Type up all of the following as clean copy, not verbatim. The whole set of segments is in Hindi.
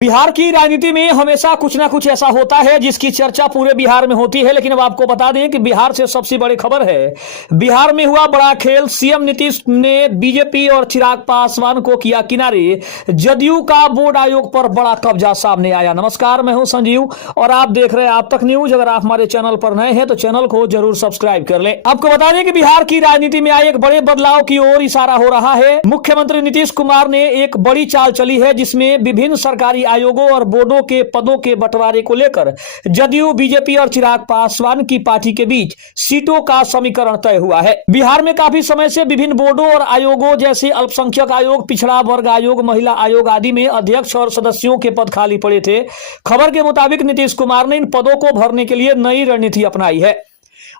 बिहार की राजनीति में हमेशा कुछ ना कुछ ऐसा होता है जिसकी चर्चा पूरे बिहार में होती है। लेकिन अब आपको बता दें कि बिहार से सबसे बड़ी खबर है, बिहार में हुआ बड़ा खेल। सीएम नीतीश ने बीजेपी और चिराग पासवान को किया किनारे। जदयू का बोर्ड आयोग पर बड़ा कब्जा सामने आया। नमस्कार, मैं हूं संजीव और आप देख रहे हैं आप तक न्यूज। अगर आप हमारे चैनल पर नए हैं तो चैनल को जरूर सब्सक्राइब कर लें। आपको बता दें कि बिहार की राजनीति में आए एक बड़े बदलाव की ओर इशारा हो रहा है। मुख्यमंत्री नीतीश कुमार ने एक बड़ी चाल चली है जिसमें विभिन्न सरकारी आयोगों और बोर्डों के पदों के बंटवारे को लेकर जदयू, बीजेपी और चिराग पासवान की पार्टी के बीच सीटों का समीकरण तय हुआ है। बिहार में काफी समय से विभिन्न बोर्डों और आयोगों जैसे अल्पसंख्यक आयोग, पिछड़ा वर्ग आयोग, महिला आयोग आदि में अध्यक्ष और सदस्यों के पद खाली पड़े थे। खबर के मुताबिक नीतीश कुमार ने इन पदों को भरने के लिए नई रणनीति अपनाई है।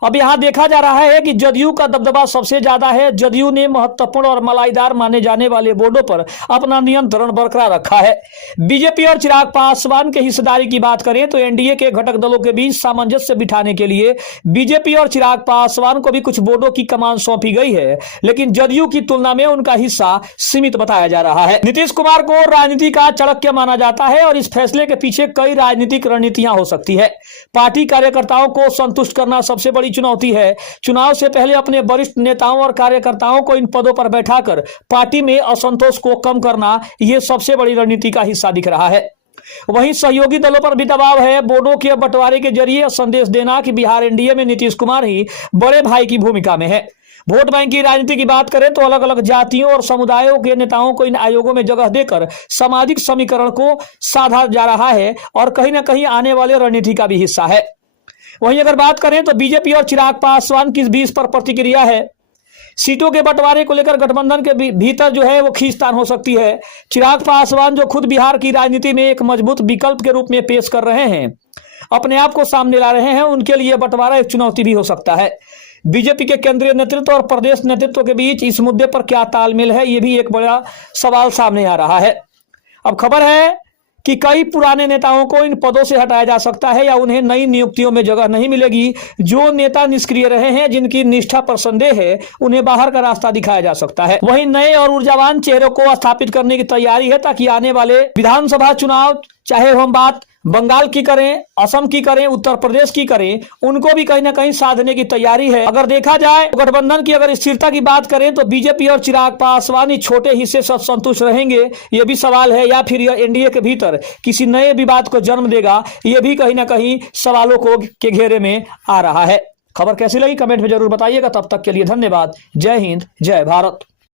अब यहां देखा जा रहा है कि जदयू का दबदबा सबसे ज्यादा है। जदयू ने महत्वपूर्ण और मलाईदार माने जाने वाले बोर्डों पर अपना नियंत्रण बरकरार रखा है। बीजेपी और चिराग पासवान के हिस्सेदारी की बात करें तो एनडीए के घटक दलों के बीच सामंजस्य बिठाने के लिए बीजेपी और चिराग पासवान को भी कुछ बोर्डों की कमान सौंपी गई है, लेकिन जदयू की तुलना में उनका हिस्सा सीमित बताया जा रहा है। नीतीश कुमार को राजनीति का चाणक्य माना जाता है और इस फैसले के पीछे कई राजनीतिक रणनीतियां हो सकती है। पार्टी कार्यकर्ताओं को संतुष्ट करना सबसे बड़ी चुनौती है। चुनाव से पहले अपने वरिष्ठ नेताओं और कार्यकर्ताओं को इन पदों पर बैठाकर पार्टी में असंतोष को कम करना, यह सबसे बड़ी रणनीति का हिस्सा दिख रहा है। वहीं सहयोगी दलों पर भी दबाव है। बोर्डों के बंटवारे के जरिए संदेश देना कि बिहार एनडीए में नीतीश कुमार ही बड़े भाई की भूमिका में है। वोट बैंक की राजनीति की बात करें तो अलग अलग जातियों और समुदायों के नेताओं को इन आयोगों में जगह देकर सामाजिक समीकरण को साधा जा रहा है और कहीं ना कहीं आने वाले रणनीति का भी हिस्सा है। वहीं अगर बात करें तो बीजेपी और चिराग पासवान की बीच पर प्रतिक्रिया है। सीटों के बंटवारे को लेकर गठबंधन के भीतर जो है वो खींचतान हो सकती है। चिराग पासवान जो खुद बिहार की राजनीति में एक मजबूत विकल्प के रूप में पेश कर रहे हैं, अपने आप को सामने ला रहे हैं, उनके लिए बंटवारा एक चुनौती भी हो सकता है। बीजेपी के केंद्रीय नेतृत्व और प्रदेश नेतृत्व के बीच इस मुद्दे पर क्या तालमेल है, ये भी एक बड़ा सवाल सामने आ रहा है। अब खबर है कि कई पुराने नेताओं को इन पदों से हटाया जा सकता है या उन्हें नई नियुक्तियों में जगह नहीं मिलेगी। जो नेता निष्क्रिय रहे हैं, जिनकी निष्ठा पर संदेह है, उन्हें बाहर का रास्ता दिखाया जा सकता है। वहीं नए और ऊर्जावान चेहरों को स्थापित करने की तैयारी है ताकि आने वाले विधानसभा चुनाव, चाहे हम बात बंगाल की करें, असम की करें, उत्तर प्रदेश की करें, उनको भी कहीं ना कहीं साधने की तैयारी है। अगर देखा जाए तो गठबंधन की अगर स्थिरता की बात करें तो बीजेपी और चिराग पासवान छोटे हिस्से से संतुष्ट रहेंगे, यह भी सवाल है, या फिर यह एनडीए के भीतर किसी नए विवाद को जन्म देगा, यह भी कहीं ना कहीं सवालों को के घेरे में आ रहा है। खबर कैसी लगी कमेंट में जरूर बताइएगा। तब तक के लिए धन्यवाद। जय हिंद, जय भारत।